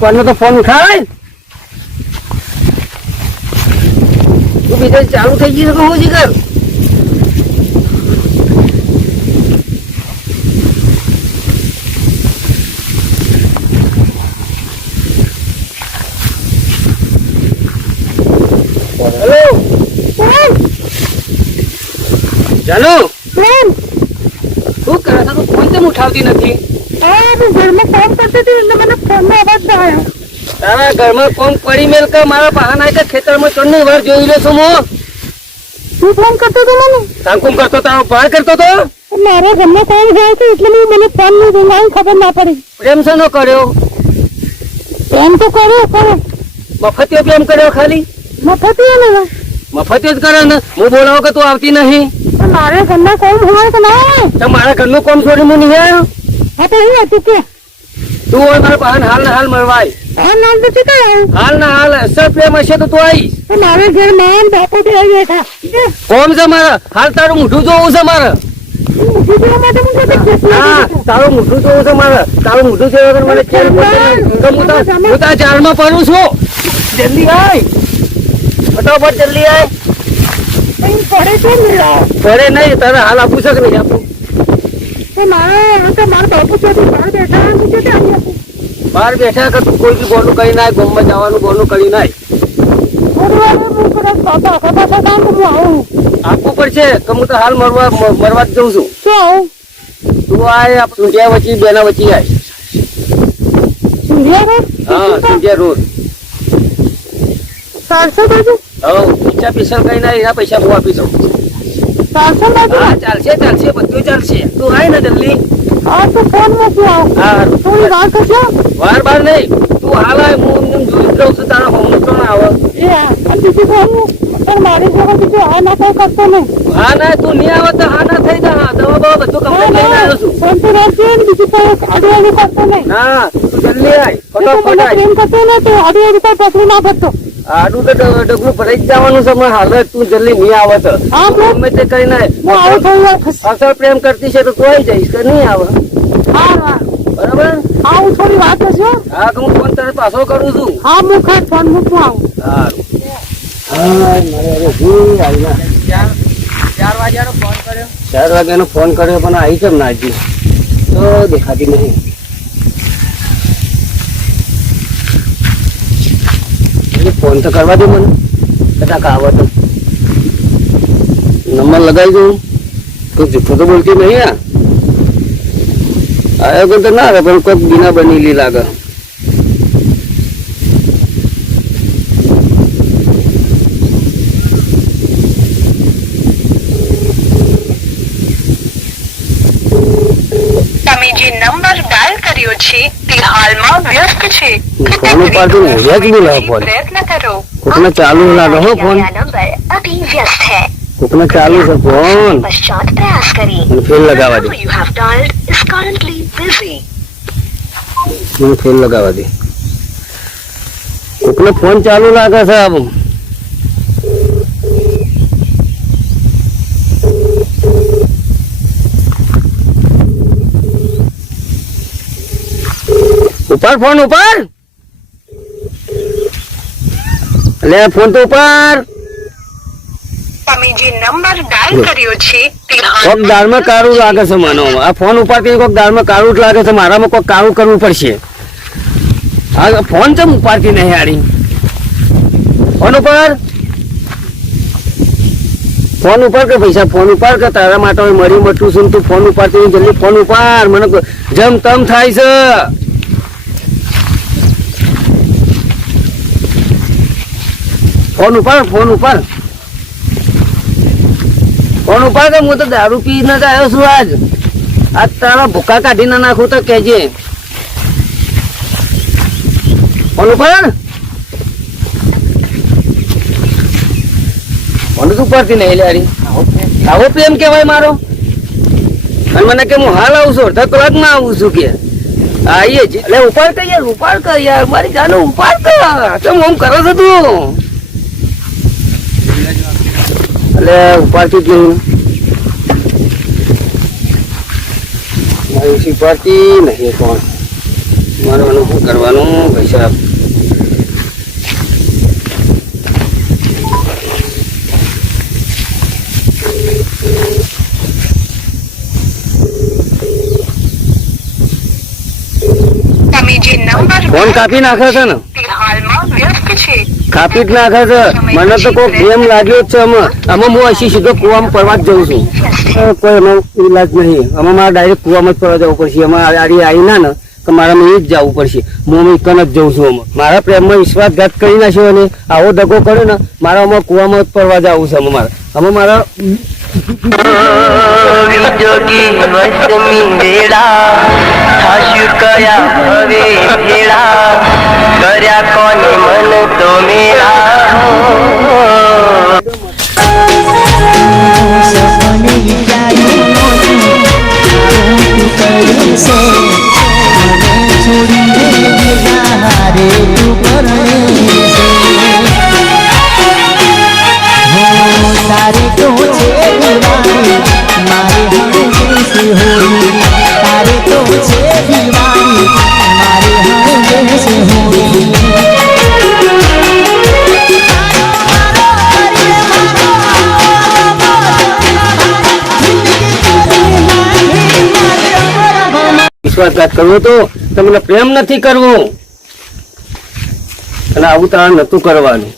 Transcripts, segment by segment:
કોનો તો ફોન ઉઠાવે તું બીજા ચાલુ થઈ ગઈ તો હું જીગર હેલો જાનુ શું કરે તું ફોન કેમ ઉઠાવતી નથી ઘરમાં કામ કરતી હતી એટલે મને ફોનનો અવાજ ના આવ્યો. તારા ઘરમાં કોમ પડી મેલ કે મારા બહાના કે ખેતરમાં ચોની વાર જોઈ લો છું હું તું ફોન કરતો હતો મને કામ કરતો તારો ભાઈ કરતો તો મારા ઘરમાં કામ જાય છે એટલે મને ફોન નું રીંગાણ ખબર ના પડી. પ્રેમ છે નો કર્યો એમ તો કર્યો ખરો મફતિયો પ્રેમ કર્યો ખાલી મફત ને મફતિયો જ કરે ને હું બોલાવો કે તું આવતી નહીં મારા ઘરના કામ હોય કે ના હોય તો મારા ઘરનું કામ છોડી હું નહીં આવ્યો હા તો અહીં હતું કે તું હોય મારા બહાન હાલ ને હાલ મળવાય હાલ નામ તો ચૂકાય હાલ ને હાલ અસર પ્રેમ હશે તો તું આવીશ મારા ઘર માં બાપુ બે બેઠા કોમ છે મારા હાલ તારું મોઢું જોવું છે મારે હા તારું મોઢું જોવું છે મારે તારું મોઢું જોયું વગર મને ખેલ હું તારા જાળમાં પડું છું જલ્દી આય ફટાફટ જલ્દી આય પડે છે પડે નહીં તારે હાલ આપું છે કે નહીં આપું મારા બાપુ ચોથી બહાર બેઠા બહાર બેઠા કે તું કોઈ બી ગોનું કરી નાય ગોમમાં જવાનું ગોનું કરી નાય આપવું પડશે કે હું તો હાલ મરવા જ જઉં છું તું આય સુંઢિયા વચ્ચે બેના વચ્ચે આય હા સુંઢિયા રોડ પૈસા પૈસા કઈ ના એના પૈસા હું આપી દઉં હા ચાલશે બધું ચાલશે તું આય ને જલ્દી વાર બાર નહીં તું હાલ આય હું જોઈ રહું છું તારા હોમ તો ના આવે હા ના તું નહીં આવે તો હા ના થઈ જા દવા બવા બધું કમ્પ્લીટ લઈને આવ્યો છું ના તું જલ્દી આય ફટાફટ આડું તો ડગલું ભરાઈ જ જવાનું છે હાલ તું જલ્દી નહીં આવે તો ગમે તે કરીને અસર પ્રેમ કરતી છે તો તું આવી જઈશ કે નહીં આવે બરાબર હું થોડી વાત છે હા તો હું ફોન તારે પાછો કરું છું હા હું ફોન મૂકું આવું સારું 4 વાગ્યાનો ફોન કર્યો પણ આવી કેમ ના હજી તો દેખાતી નહીં ફોન તો કરવા દે મને કદાચ આવે તો નંબર લગાવી દઉં તો જૂઠું તો બોલતી નહીં આવ્યો તો ના આવે પણ કોઈક બીના બનેલી લાગે તમે જે નંબર ડાયલ કર્યો છે તે હાલમાં વ્યસ્ત છે ફોન ઉપાડતું નહીં ફોન પ્રયત્ન કરો કોકને ચાલુ લાગે હો ફોન નંબર અભી વ્યસ્ત है કોકને ચાલુ છે ફોન पश्चात प्रयास करें ફેલ લગાવવા દે you have dialed is currently busy મને ફેલ લગાવવા દે કોકને ફોન ચાલુ લાગે છે આમ ઉપર ફોન ઉપર લે ફોન તો ઉપર તમે જે નંબર ડાયલ કર્યો છે તે કોક દાળમાં કાળું લાગે છે મને આ ફોન ઉપાડતી કોક દાળમાં કાળું જ લાગે છે મારામાં કોક કાળું કરવું પડશે હા ફોન ચમ ઉપાડતી નહીં હારી ફોન ઉપર કે પૈસા ફોન ઉપર કે તારા માટે મરી મટું છું તું ફોન ઉપાડતી જલ્દી ફોન ઉપાડ મને જમ તમ થાય છે ફોન ઉપર કે હું તો દારૂ પીને જ આવ્યો છું આજ તારા ભૂકા કાઢી ના નાખું તો કેજે ફોન ઉપર ફોન જ ઉપરથી નહીં લ્યારી આવો પ્રેમ કેવાય મારો અને મને કે હું હાલ આવું છું અડધા કલાકમાં આવું છું કે આઈએ જ એટલે ઉપાડ કર યાર મારી જાનો ઉપાડ કર કેમ આમ કરો છો તું એટલે ઉપાડતી જ નહીં મારી ઉપાડતી નહીં કોણ મારવાનું શું કરવાનું પૈસા તમે જે નંબર ફોન કાપી નાખે છે ને તે હાલમાં વ્યસ્ત છે. કાપી જ નાખે છે મને તો કોઈ પ્રેમ લાગ્યો જ છે આમાં હું અસી સીધો કુવામાં પડવા જ જઉં છું કોઈ એમાં ઈલાજ નહીં આમાં મારે ડાયરેક્ટ કુવામાં જ પડવા જવું પડશે એમાં આડી આવી ના ને તો મારે એ જ જવું પડશે હું એકન જ જઉં છું આમાં મારા પ્રેમમાં વિશ્વાસઘાત કરી નાખ્યો અને આવો દગો કર્યો ને મારા આમાં કુવામાં જ પડવા જવું છે આમાં મારા જોગી વસમી વેળા થાશું કયા હવે ભેળા કર્યા કોને મન તો મેળા સપને વિચાર્યું નહોતું તું કરી છે મને છોડીને બીજા હારે તું પરણે છે હો તારે તો છે દિવાળી મારે હણે છે હોળી તારે તો છે દિવાળી મારે હણે છે હોળી વિશ્વાસઘાત કરવો તો તમને પ્રેમ નથી કરવો અને આવું તારે નતું કરવાનું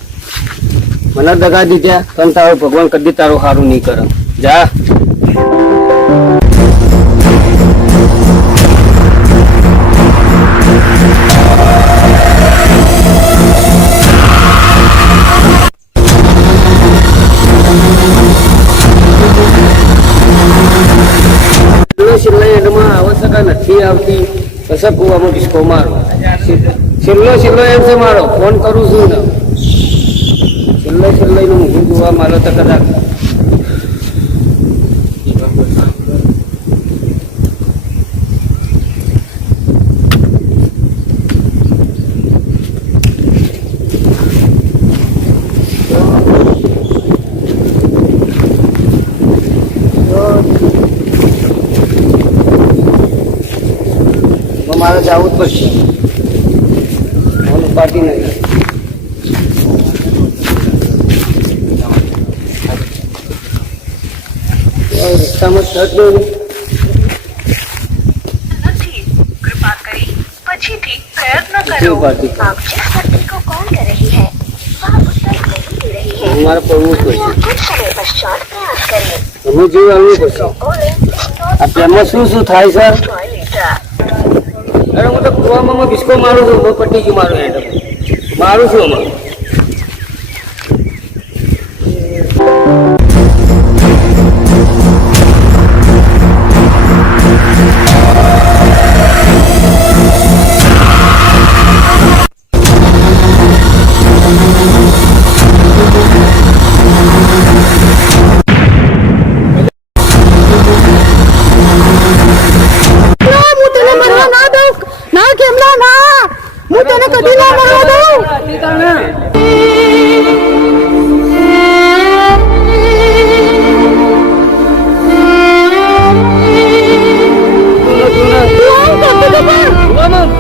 મને દગા દીધા તને તારો ભગવાન કદી તારું સારું નહીં કરે જા આવશ્યકતા નથી આવતી કશા કુવામાં ડિસ્કો મારો છેલ્લો એમ છે મારો ફોન કરું છું ને છેલ્લે નું હું જોવા મારો તો કદાચ મારે જવું જ પડશે ફોન ઉપાડી નહીં રસ્તામાં સજ નથી. कृपा કરી પછીથી પ્રયત્ન કરો. કેવું પાર્ટી आप जिस व्यक्ति को कॉल कर रही है वह उत्तर नहीं दे रही है. મારે પડવું જ कृपया પડશે कुछ समय पश्चात प्रयास करें. અમે જેવું આવવું પડશે Calling is not આ પ્રેમમાં શું થાય સર try later. અરે હું તો કુવામાં ડિસ્કો મારું છું બહુ પટી ગયું મારું હેઠ મારું છું આમાં હું તને મરવા ના દઉં ના કેમ ના હું તને કદી ના મરવા દઉં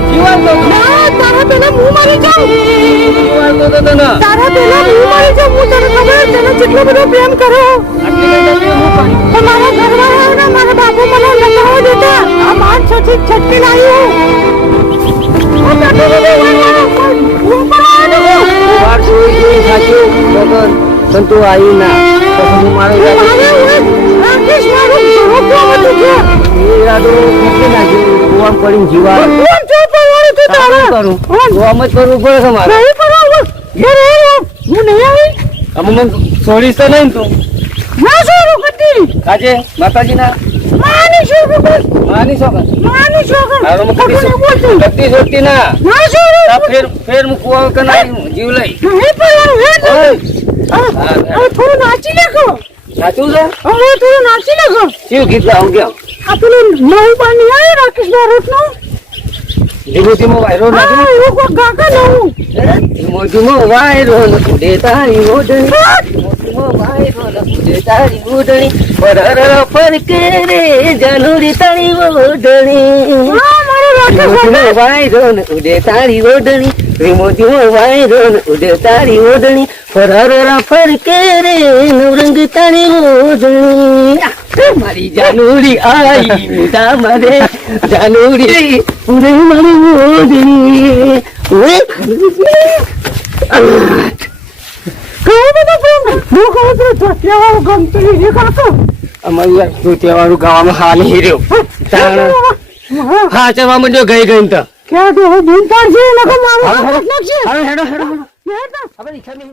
તારા પેલા હું મરી જાઉં તારા પેલા હું મરી જાઉં હું તને ખબર તને જેટલો બધો પ્રેમ કરો તો મારા ઘરવાળા મારા બાપુ મને લગાવવા દેતા આ માર છટકી લાવ્યું હું બેઠો હું પણ તું આવી ના પછી હું મારો રાકેશ મારું જોવા હતું કે ઈરાદો મૂકી નાખ્યો કુવામાં પડીને જીવા કોણ જો પડવાનું તું તારા કરું કુવામાં જ કરવું પડે છે મારે નહીં પડવાનું હું નહીં આવી અમે મને છોડીશ તો નહીં તું ના છોડું કદી કાજે માતાજીના માની છોકર માની છોકર માની છોકર હારો હું કદી છોડતી ના ના છોડું ફેર હું કુવા કનાઈ જીવ લઈ નહીં પડવાનું હે ઓય હવે થોડું નાચી નાખો સાચું છે હવે થોડું નાચી નાખો શું ગીત ગાઉં કેમ આ પેલું નવું પાણી આવે રાકેશ બારોટનું ધીમો ધીમો વાયરો હા નાખી એવું કોઈ ગાકા નવું ધીમો ધીમો વાયરો નકુડે તારી ઓઢણી ધીમો ધીમો વાયરો નકુડે તારી ઓઢણી પરર ફરકે રે જાનુરી તારી ઓઢણી હા મારો રીમોતીનો વાયરો ને ઉડે તારી ઓઢણી, રીમોતીનો વાયરો ને ઉડે તારી ઓઢણી, ફરારા ફરકે રે નવરંગ તારી ઓઢણી. મારી જાનુડી આઈ મીઠા મારે જાનુડી ઉડે મારી ઓઢણી. ઓય અમારું યાર તૂટેવાળું ગાવામાં હાલ હીર્યો હા ચવા મંડ્યો ગઈ ગઈ તો ક્યાં તો હું ભૂલ પાડશે નકર મારો હવે હાથ નાખશે હેડો હેડો હેડો હેડો. હવે ઈચ્છા નહીં